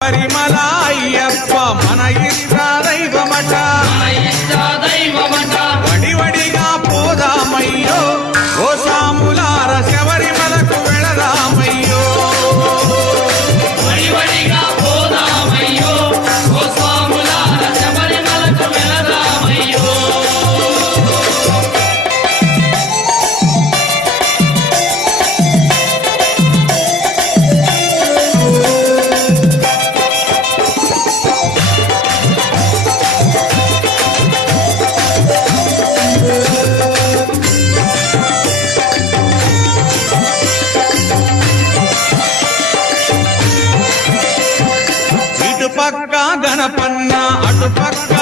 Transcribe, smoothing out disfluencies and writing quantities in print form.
పరిమళ అయ్యప్ప మన ఇష్ట దైవమట వడివడిగా పోదామయ్యో ఓ సాములార శబరిమలకు వెళదామయ్యో వడివడిగా పోదామయ్యో ఓ సాములార శబరిమలకు వెళదామయ్యో ఇటు పక్క గణపన్న అటు పక్క